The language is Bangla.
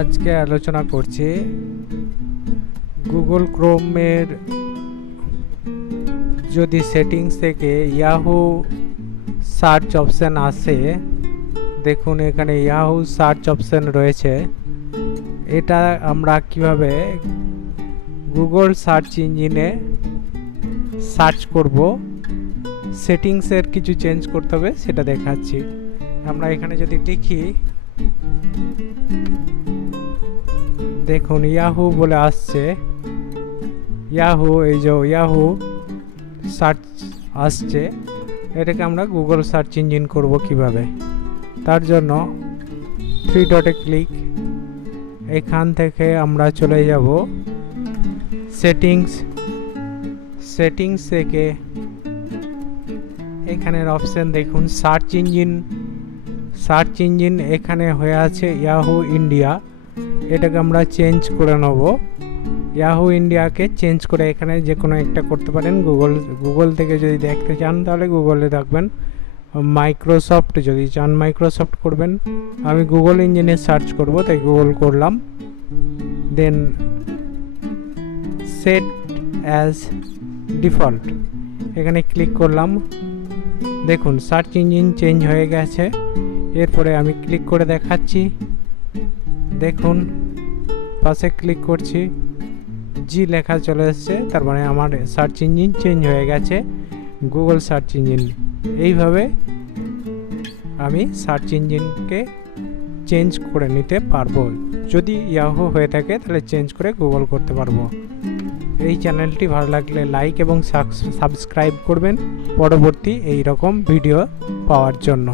আজকে আলোচনা করছি গুগল ক্রোমের যদি সেটিংস থেকে ইয়াহু সার্চ অপশন আসে, দেখুন এখানে ইয়াহু সার্চ অপশন রয়েছে। এটা আমরা কিভাবে গুগল সার্চ ইঞ্জিনে সার্চ করব, সেটিংসের কিছু চেঞ্জ করতে হবে সেটা দেখাচ্ছি। আমরা এখানে যদি লিখি, দেখুন ইয়াহু বলে আসছে, ইয়াহু, এই যে ইয়াহু সার্চ আসছে, এটাকে আমরা গুগল সার্চ ইঞ্জিন করব কিভাবে। তার জন্য 3 ডটে ক্লিক, এখান থেকে আমরা চলে যাব সেটিংস থেকে এখানের অপশন দেখুন সার্চ ইঞ্জিন এখানে হয়ে আছে ইয়াহু ইন্ডিয়া। এটাকে আমরা চেঞ্জ করে নেব, ইয়াহু ইন্ডিয়াকে চেঞ্জ করে এখানে যে কোনো একটা করতে পারেন। গুগল থেকে যদি দেখতে চান তাহলে গুগলে রাখবেন, মাইক্রোসফট যদি চান মাইক্রোসফট করবেন। আমি গুগল ইঞ্জিনে সার্চ করব, তাই গুগল করলাম, দেন সেট অ্যাজ ডিফল্ট এখানে ক্লিক করলাম। দেখুন সার্চ ইঞ্জিন চেঞ্জ হয়ে গেছে। এরপরে আমি ক্লিক করে দেখাচ্ছি, দেখুন পাশে ক্লিক করছি, জি লেখা চলে এসছে, তার মানে আমার সার্চ ইঞ্জিন চেঞ্জ হয়ে গেছে গুগল সার্চ ইঞ্জিন। এইভাবে আমি সার্চ ইঞ্জিনকে চেঞ্জ করে নিতে পারবো। যদি ইয়াহু হয়ে থাকে তাহলে চেঞ্জ করে গুগল করতে পারবো। এই চ্যানেলটি ভালো লাগলে লাইক এবং সাবস্ক্রাইব করবেন পরবর্তী এই রকম ভিডিও পাওয়ার জন্য।